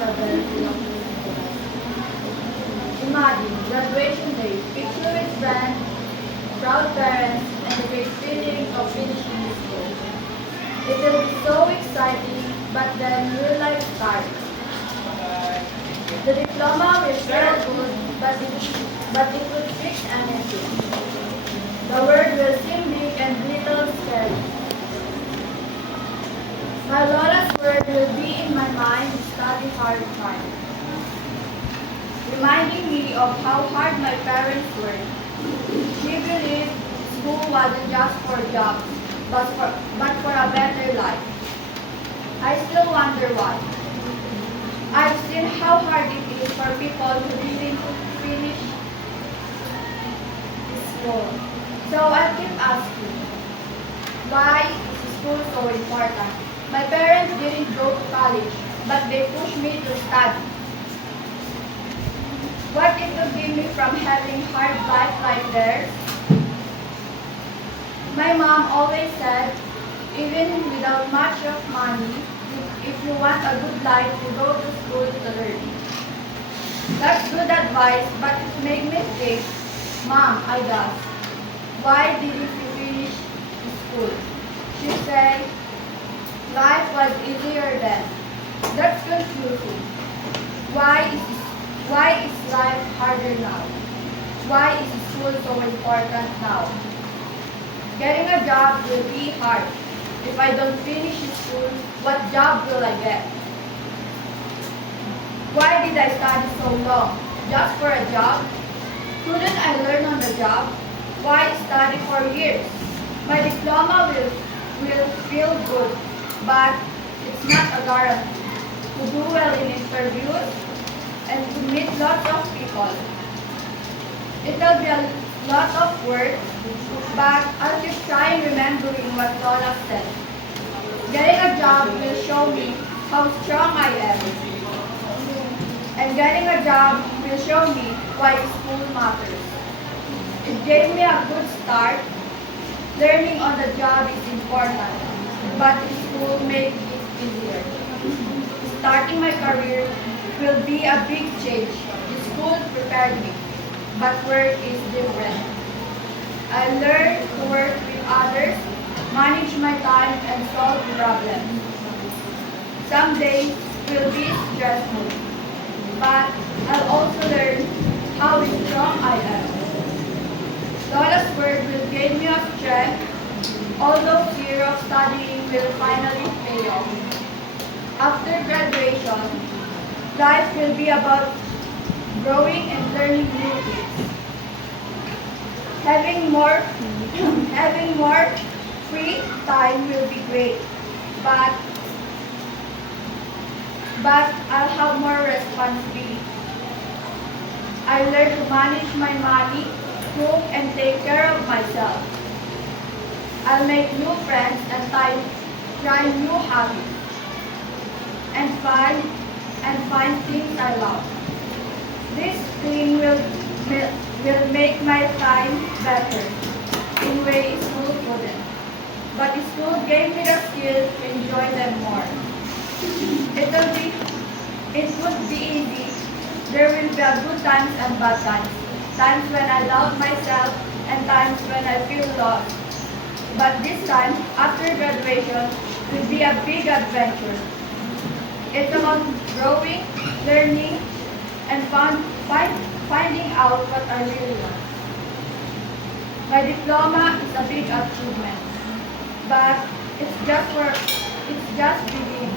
a very beautiful day. Imagine graduation day, picture with friends, proud parents, and the great feeling of finishing school. It will be so exciting, but then real life starts. The diploma will feel good, but it will fix anything. The world will seem big and little scary. My Lola's word will be in my mind, study hard time, reminding me of how hard my parents worked. She believed school wasn't just for jobs, but for a better life. I still wonder why. I've seen how hard it is for people who didn't finish school. So I keep asking, why is school so important? My parents didn't go to college, but they pushed me to study. What it would give me from having hard life like theirs? My mom always said, even without much of money, if you want a good life, you go to school to learn. That's good advice, but it made me think, Mom, I guess, why didn't you finish school? She said, life was easier then. That's confusing. Why is life harder now? Why is school so important now? Getting a job will be hard. If I don't finish school, what job will I get? Why did I study so long? Just for a job? Couldn't I learn on the job? Why study for years? My diploma will feel good, but it's not a guarantee. To do well in interviews and to meet lots of people. It will be a lot of work, but I'll keep trying remembering what Lola said. Getting a job will show me how strong I am. And getting a job will show me why school matters. It gave me a good start. Learning on the job is important, but school makes it easier. Starting my career will be a big change. School prepared me, but work is different. I learned to work with others, manage my time, and solve problems. Some days will be stressful, but I'll also learn how strong I am. Lola's word will give me a strength, although fear of studying will finally pay off. After graduation, life will be about growing and learning new things. Having more free time will be great, but I'll have more responsibility. I learn to manage my money, cook, and take care of myself. I'll make new friends and try new hobbies and find things I love. This thing will make my time better in ways school couldn't. But school gave me the skill to enjoy them more. It would be easy. There will be a good times and bad times. Times when I love myself and times when I feel lost. But this time, after graduation, will be a big adventure. It's about growing, learning, and finding out what I really want. My diploma is a big achievement, but it's just beginning.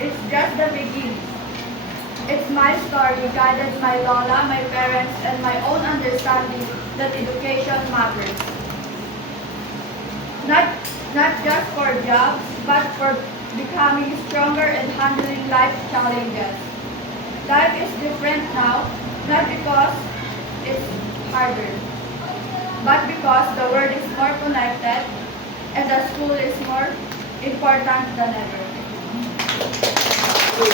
It's just the beginning. It's my story guided by Lola, my parents, and my own understanding that education matters. Not just for jobs, but for becoming stronger and handling life challenges. Life is different now, not because it's harder, but because the world is more connected and the school is more important than ever.